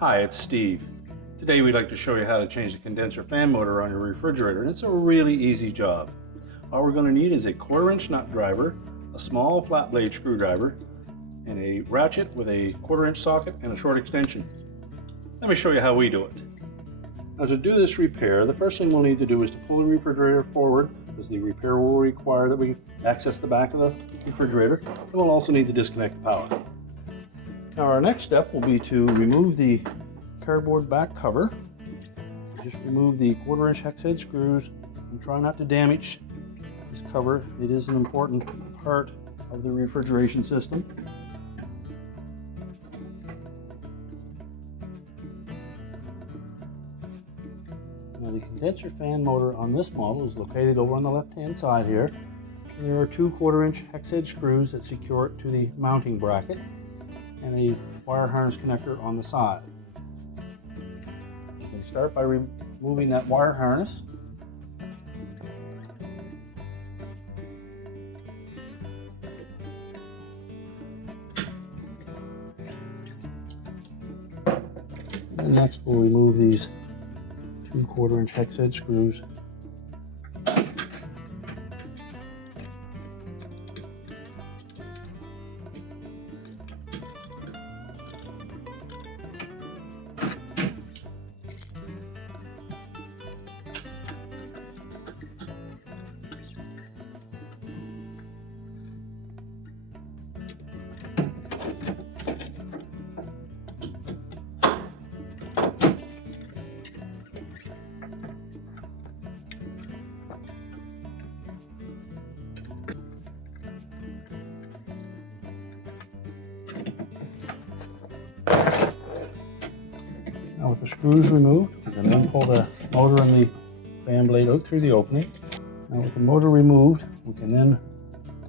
Hi, it's Steve. Today we'd like to show you how to change the condenser fan motor on your refrigerator, and it's a really easy job. All we're going to need is a 1/4-inch nut driver, a small flat blade screwdriver, and a ratchet with a 1/4-inch socket and a short extension. Let me show you how we do it. Now, to do this repair, the first thing we'll need to do is to pull the refrigerator forward, as the repair will require that we access the back of the refrigerator, and we'll also need to disconnect the power. Now, our next step will be to remove the cardboard back cover. Just remove the 1/4-inch hex head screws and try not to damage this cover. It is an important part of the refrigeration system. Now, the condenser fan motor on this model is located over on the left-hand side here. And there are two 1/4-inch hex head screws that secure it to the mounting bracket, and a wire harness connector on the side. You can start by removing that wire harness. And next we'll remove these two 1/4-inch hex head screws. Now, with the screws removed, we can then pull the motor and the fan blade out through the opening. Now, with the motor removed, we can then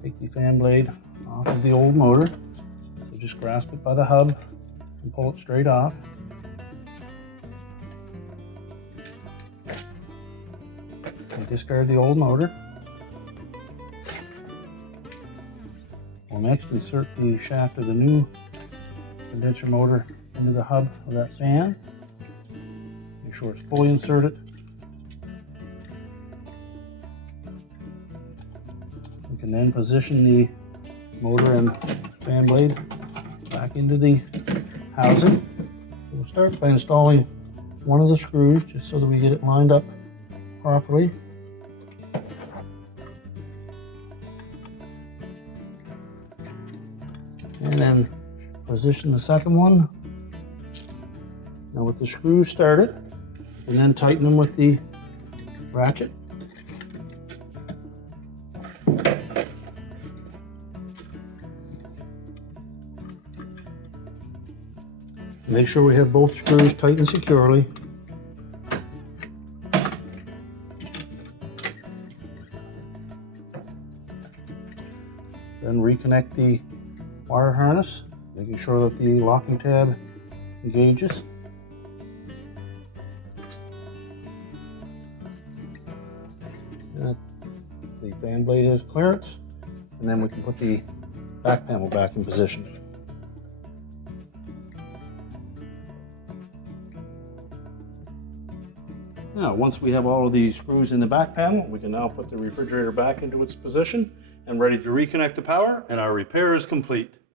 take the fan blade off of the old motor. So just grasp it by the hub and pull it straight off. And discard the old motor. We'll next insert the shaft of the new condenser motor into the hub of that fan. Make sure it's fully inserted. We can then position the motor and fan blade back into the housing. We'll start by installing one of the screws just so that we get it lined up properly. And then position the second one. Now, with the screws started, and then tighten them with the ratchet. Make sure we have both screws tightened securely. Then reconnect the wire harness, making sure that the locking tab engages. The fan blade has clearance, and then we can put the back panel back in position. Now, once we have all of the screws in the back panel, we can now put the refrigerator back into its position and ready to reconnect the power, and our repair is complete.